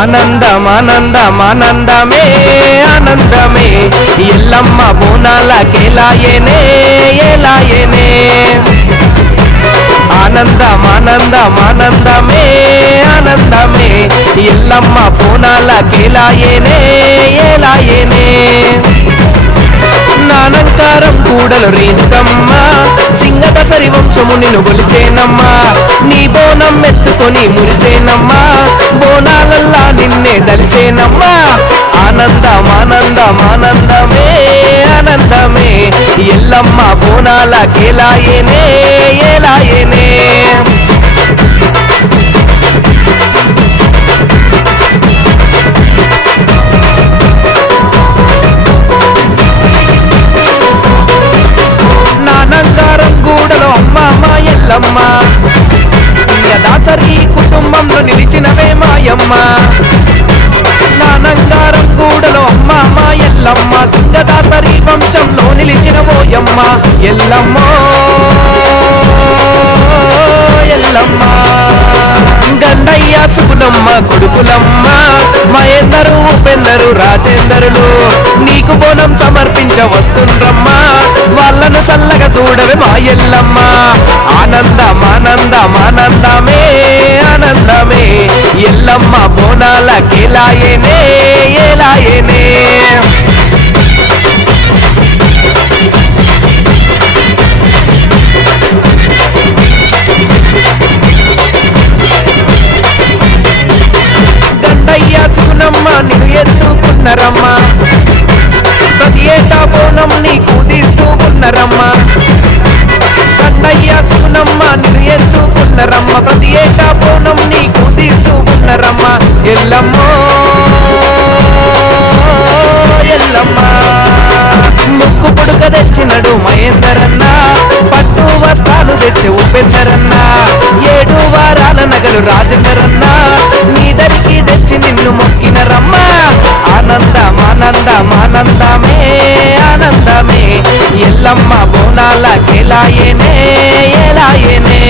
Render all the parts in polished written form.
ఆనందం ఆనందం ఆనందమే ఆనందమే ఎల్లమ్మ బోనాలకెలాయనే ఎలాయనే ఆనందం ఆనందం ఆనందమే ఆనందమే ఎల్లమ్మ బోనాలకెలాయనే ఎలాయనే నానంకారం కూడలు రేణుకమ్మ సింగదసరి వంశము నిన్ను గొలిచేనమ్మా నీ బోనం ఎత్తుకొని మురిసేనమ్మా బోనాలల్లా నిన్నే దలిసేనమ్మా ఆనందం ఆనందం ఆనందమే ఆనందమే ఎల్లమ్మ బోనాలకెలాయనే ఎలాయనే ఎల్లమ్మ దాసరి కుటుంబంలో నిలిచినవే మాయమ్మ నానంగారం గూడలో అమ్మ ఎల్లమ్మ సింగదాసరి వంశంలో నిలిచినవోయమ్మ ఎల్లమ్మ ఎల్లమ్మ గండయ్య సుగుణమ్మ కొడుకులమ్మ మహేందరు ఉపేందరు రాజేందరులు నీకు బోనం సమర్పించ వస్తుండ్రమ్మా వాళ్ళను సల్లగా చూడవే మా ఎల్లమ్మ ఆనందం ఆనందం ఆనందమే ఆనందమే ఎల్లమ్మ బోనాలకెలాయనే ఎలాయనే గండయ్య సుగుణమ్మ నిన్ను ఎత్తుకున్నరమ్మా ప్రతి ఏటా బోనం నీకు తీస్తూ ఉన్నరమ్మ గండయ్య సుగుణమ్మ నిన్ను ఎత్తుకున్నరమ్మ ప్రతి ఏటా బోనం నీకు తీస్తూ ఉన్నరమ్మ ఎల్లమ్మ ఎల్లమ్మ ముక్కు పొడుక తెచ్చినడు మహేందరన్న పట్టు వస్త్రాలు తెచ్చి ఉపేందరన్న 7 వారాల నగలు రాజేందరన్న నీ దరికి తెచ్చి నిన్ను మొక్కినరమ్మ ఆనందం ఆనందం ఆనందమే ఆనందమే ఎల్లమ్మ బోనాలకెలాయనే ఎలాయనే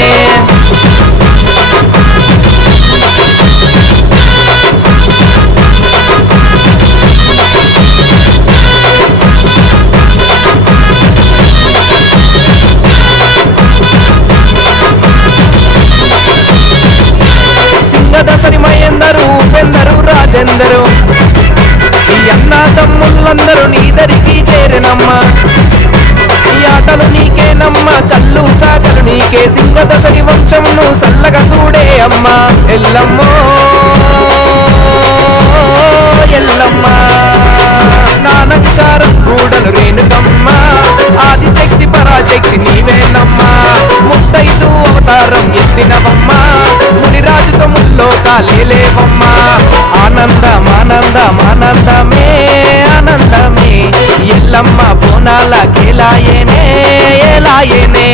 సింగదసరి మహేందరు ఉపేందరు రాజేందరు ఈ అన్న తమ్ముళ్ళందరూ నీ దరికి చేరినమ్మా ఈ ఆటలు నీకేనమ్మ కళ్ళు సాగలు నీకే సింగదసరి వంశంను సల్లగా చూడే అమ్మా ఎల్లమ్మ ఎల్లమ్మ నానంకారం కూడలు రేణుకమ్మ ఆదిశక్తి పరాశక్తి నీవేనమ్మా 35 అవతారం ఎత్తినవమ్మా మునిరాజుతో ముల్లోకాలేవమ్మా ఆనందం ఆనందం ఆనందమే ఆనందమే ఎల్లమ్మ బోనాలకెలాయనే ఎలాయనే